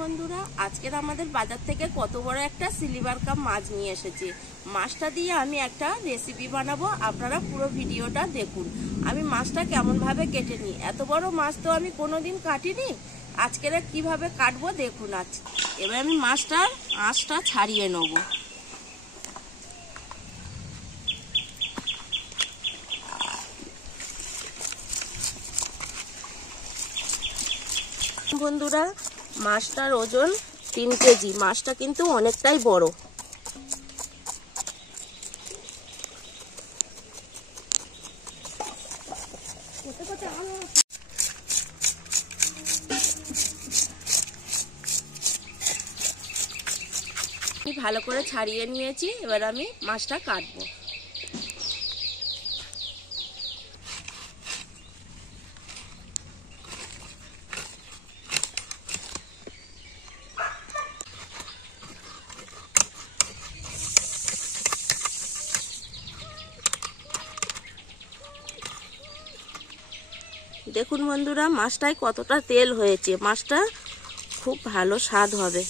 বন্ধুরা, আজকের আমাদের বাজার থেকে কত বড় একটা সিলভার কাপ মাছ নিয়ে এসেছি। মাছটা দিয়ে আমি একটা রেসিপি বানাবো, আপনারা পুরো ভিডিওটা দেখুন। আমি মাছটা কেমন ভাবে কেটে নিই, এত বড় মাছ তো আমি কোনোদিন কাটিনি, আজকের কিভাবে কাটবো দেখুন। আজ এবার আমি মাছটার আঁশটা ছাড়িয়ে নেব। বন্ধুরা, মাছটার ওজন 3 কেজি। মাছটা কিন্তু অনেকটাই বড়। ভালো করে ছাড়িয়ে নিয়েছি, এবার আমি মাছটা কাটবো। দেখুন বন্ধুরা, মাছটায় কতটা তেল হয়েছে। মাছটা খুব ভালো স্বাদ হবে।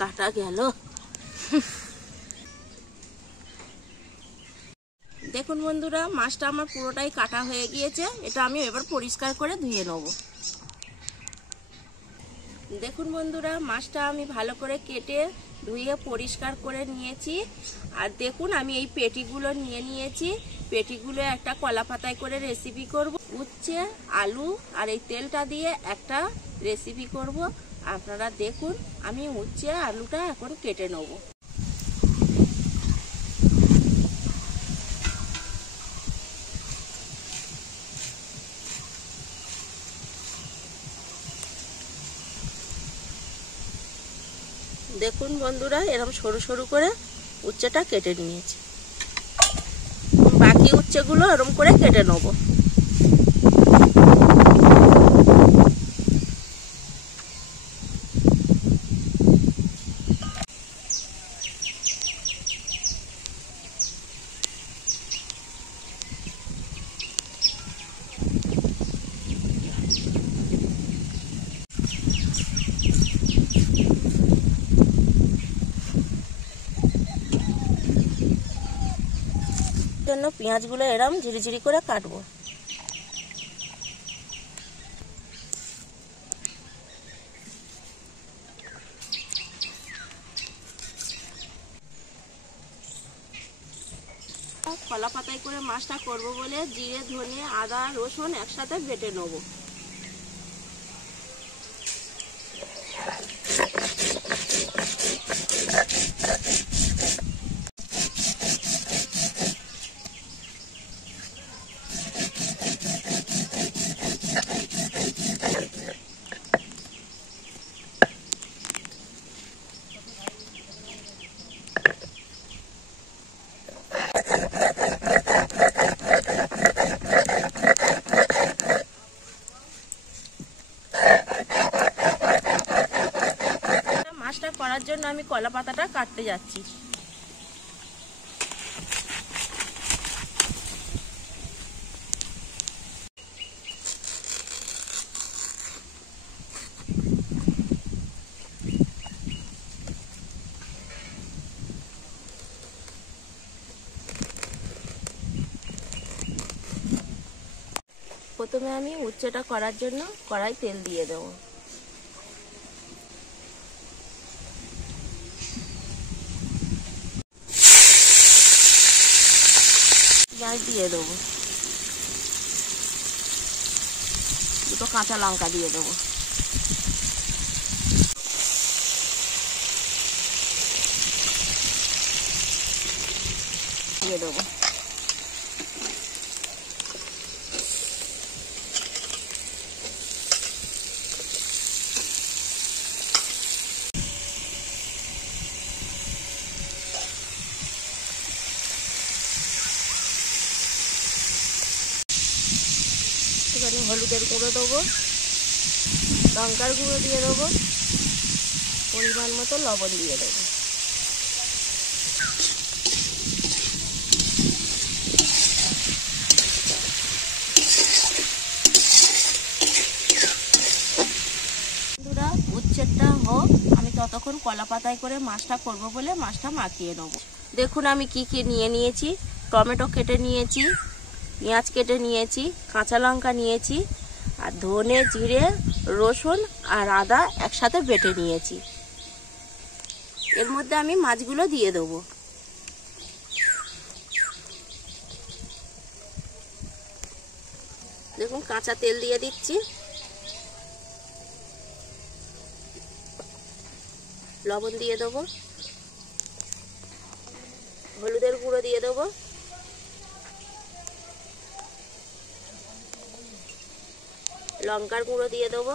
কাটা গেল। দেখুন বন্ধুরা, মাছটা আমার পুরোটাই কাটা হয়ে গিয়েছে। এটা আমি এবার পরিষ্কার করে ধুয়ে নেব। দেখুন বন্ধুরা, মাছটা আমি ভালো করে কেটে ধুয়ে পরিষ্কার করে নিয়েছি। আর দেখুন, আমি এই পেটিগুলো নিয়ে নিয়েছি। পেটিগুলো একটা কলা পাতায় করে রেসিপি করব। উচ্ছে, আলু আর এই তেলটা দিয়ে একটা রেসিপি করব। আপনারা দেখুন, আমি উচ্ছে আলুটা এখন কেটে নেব। দেখুন বন্ধুরা, এরকম সরু সরু করে উচ্ছেটা কেটে নিয়েছি। বাকি উচ্ছেগুলো এরকম করে কেটে নেব। জন্য পেঁয়াজগুলো এরম ঝিরিঝিরি করে কাটবো। কলা পাতায় করে মাছটা করব বলে জিরে, ধনে, আদা, রসুন একসাথে বেটে নেব। মাছটা করার জন্য আমি কলা পাতাটা কাটতে যাচ্ছি। প্রথমে আমি উচ্ছেটা করার জন্য কড়াই তেল দিয়ে দেবো। পেঁয়াজ দিয়ে দেবো, দুটো কাঁচা লঙ্কা দিয়ে দেবো। দিয়ে দেবো। হলুদের গুঁড়ো দেবো, লঙ্কার গুঁড়ো দিয়ে দেবো, পরিমাণ মতো লবণ দিয়ে দেবো। বন্ধুরা উচ্ছেটা হোক, আমি ততক্ষণ কলা পাতায় করে মাছটা করব বলে মাছটা মাখিয়ে নেবো। দেখুন আমি কি কি নিয়ে নিয়েছি। টমেটো কেটে নিয়েছি, পেঁয়াজ কেটে নিয়েছি, কাঁচা লঙ্কা নিয়েছি, আর ধনে, জিরে, রসুন আর আদা একসাথে বেটে নিয়েছি। এর মধ্যে আমি মাছগুলো দিয়ে দেবো। দেখুন কাঁচা তেল দিয়ে দিচ্ছি, লবণ দিয়ে দেবো, হলুদের গুঁড়ো দিয়ে দেবো, লঙ্কার গুঁড়ো দিয়ে দেবো,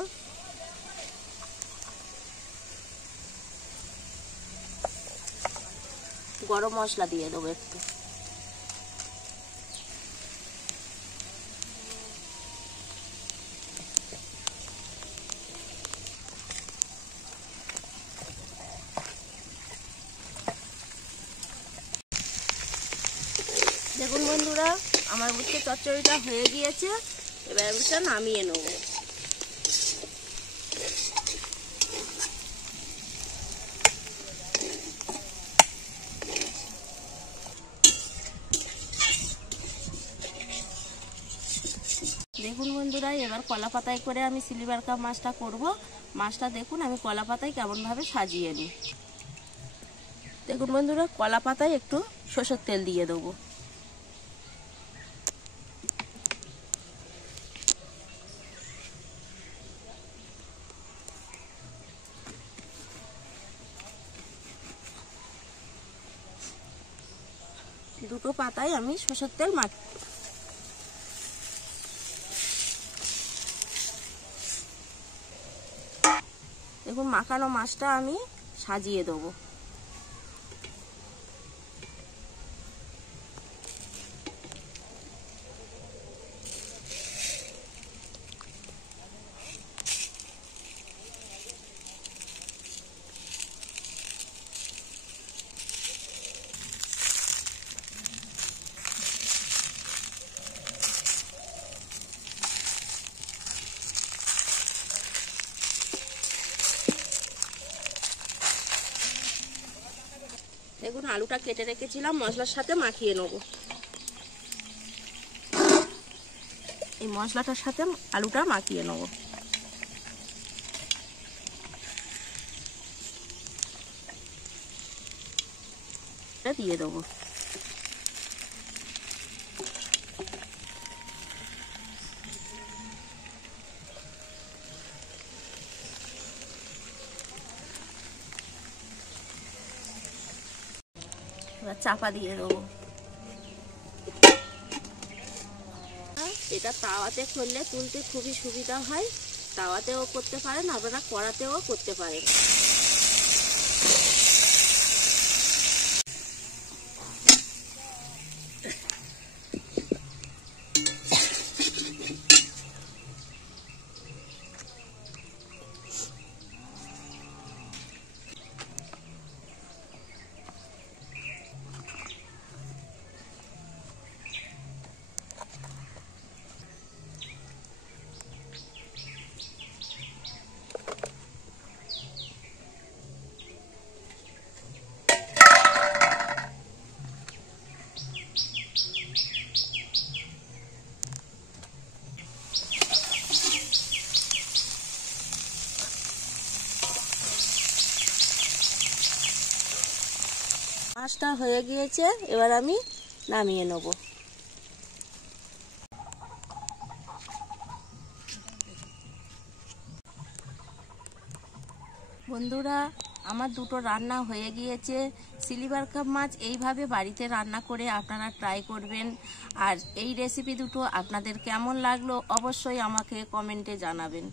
গরম মশলা দিয়ে দেবো একটু। দেখুন বন্ধুরা আমার উচ্ছে চচ্চড়িটা হয়ে গিয়েছে, এবার আমি এটা নামিয়ে নেব। দেখুন বন্ধুরা এবার কলা পাতায় করে আমি সিলভার কাপ মাছটা করব। মাছটা দেখুন আমি কলা পাতায় কেমনভাবে সাজিয়ে নিই। দেখুন বন্ধুরা কলা পাতায় একটু সরষের তেল দিয়ে দেবো। দুটো পাতায় আমি সরষের তেল মাখি। দেখুন মাখানো মাছটা আমি সাজিয়ে দেবো। দেখুন আলুটা কেটে রেখেছিলাম, মশলার সাথে মাখিয়ে নেব। এই মশলাটার সাথে আলুটা মাখিয়ে নেব। এটা দিয়ে দেবো। চাপা দিয়ে দেবো। এটা তাওয়াতে করলে তুলতে খুবই সুবিধা হয়। তাওয়াতেও করতে পারেন, আপনারা কড়াতেও করতে পারেন। মাছটা হয়ে গিয়েছে, এবার আমি নামিয়ে নেব। বন্ধুরা আমার দুটো রান্না হয়ে গিয়েছে। সিলভার কাপ মাছ এইভাবে বাড়িতে রান্না করে আপনারা ট্রাই করবেন। আর এই রেসিপি দুটো আপনাদের কেমন লাগলো অবশ্যই আমাকে কমেন্টে জানাবেন।